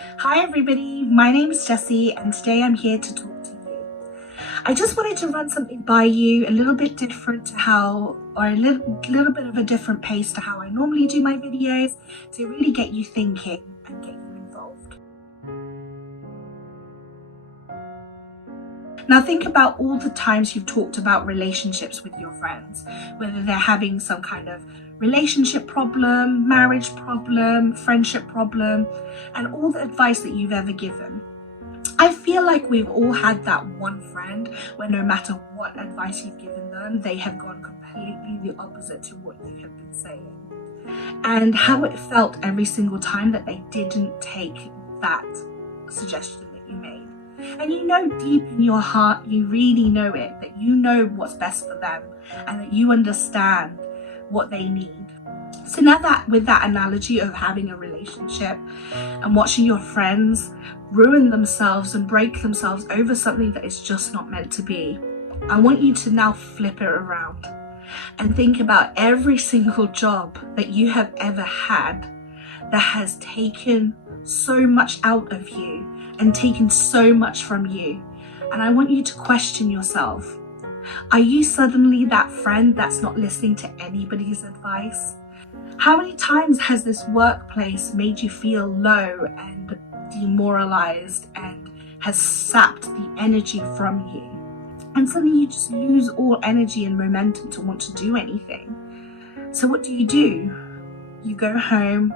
Hi everybody, my name is Jessie and today I'm here to talk to you. I just wanted to run something by you a little bit different to a little bit of a different pace to how I normally do my videos, to really get you thinking and get you involved. Now think about all the times you've talked about relationships with your friends, whether they're having some kind of relationship problem, marriage problem, friendship problem, and all the advice that you've ever given. I feel like we've all had that one friend where no matter what advice you've given them, they have gone completely the opposite to what you have been saying. And how it felt every single time that they didn't take that suggestion that you made. And you know deep in your heart, you really know it, that you know what's best for them and that you understand what they need. So now that with that analogy of having a relationship and watching your friends ruin themselves and break themselves over something that is just not meant to be, I want you to now flip it around and think about every single job that you have ever had that has taken so much out of you and taken so much from you. And I want you to question yourself. Are you suddenly that friend that's not listening to anybody's advice? How many times has this workplace made you feel low and demoralized and has sapped the energy from you? And suddenly you just lose all energy and momentum to want to do anything. So what do? You go home,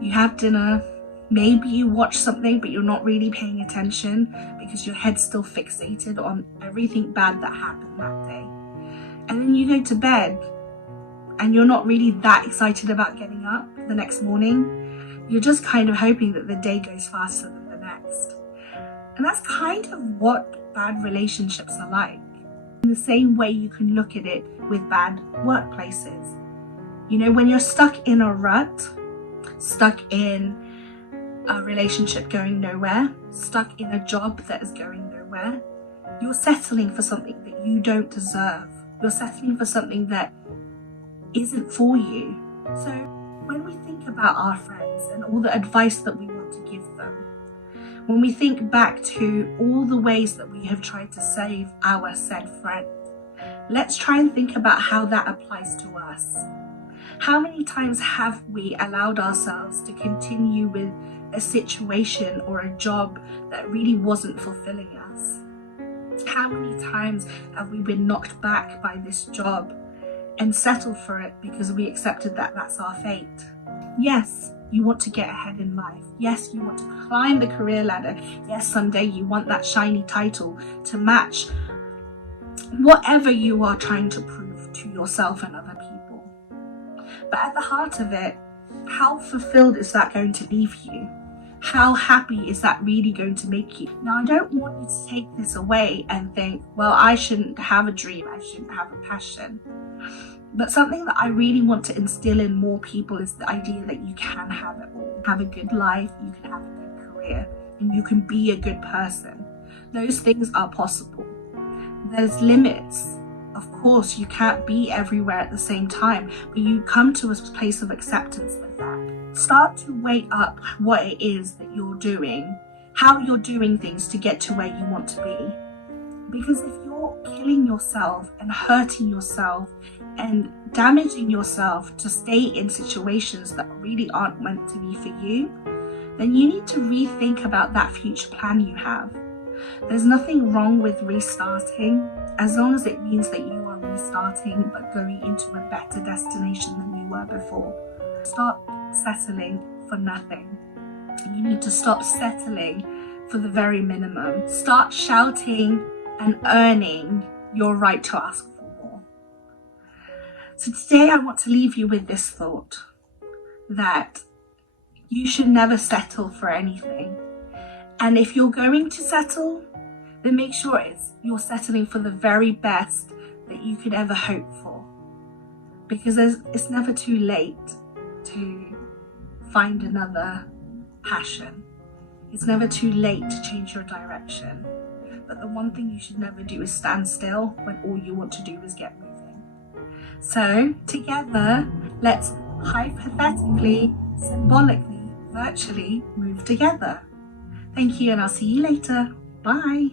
you have dinner, maybe you watch something but you're not really paying attention because your head's still fixated on everything bad that happened that day. And then you go to bed and you're not really that excited about getting up the next morning. You're just kind of hoping that the day goes faster than the next. And that's kind of what bad relationships are like. In the same way you can look at it with bad workplaces. You know, when you're stuck in a rut, stuck in a relationship going nowhere, stuck in a job that is going nowhere, you're settling for something that you don't deserve. You're settling for something that isn't for you. So when we think about our friends and all the advice that we want to give them, when we think back to all the ways that we have tried to save our said friend, let's try and think about how that applies to us. How many times have we allowed ourselves to continue with a situation or a job that really wasn't fulfilling us? How many times have we been knocked back by this job and settled for it because we accepted that that's our fate? Yes, you want to get ahead in life. Yes, you want to climb the career ladder. Yes, someday you want that shiny title to match whatever you are trying to prove to yourself and other people. But at the heart of it, how fulfilled is that going to leave you? How happy is that really going to make you? Now, I don't want you to take this away and think, well, I shouldn't have a dream, I shouldn't have a passion. But something that I really want to instill in more people is the idea that you can have it all. Have a good life, you can have a good career, and you can be a good person. Those things are possible. There's limits. Of course, you can't be everywhere at the same time, but you come to a place of acceptance with that. Start to weigh up what it is that you're doing, how you're doing things to get to where you want to be. Because if you're killing yourself and hurting yourself and damaging yourself to stay in situations that really aren't meant to be for you, then you need to rethink about that future plan you have. There's nothing wrong with restarting, as long as it means that you are restarting but going into a better destination than you were before. Stop settling for nothing. You need to stop settling for the very minimum. Start shouting and earning your right to ask for more. So today I want to leave you with this thought, that you should never settle for anything. And if you're going to settle, then make sure you're settling for the very best that you could ever hope for. Because it's never too late to find another passion. It's never too late to change your direction. But the one thing you should never do is stand still when all you want to do is get moving. So together, let's hypothetically, symbolically virtually move together. Thank you, and I'll see you later. Bye.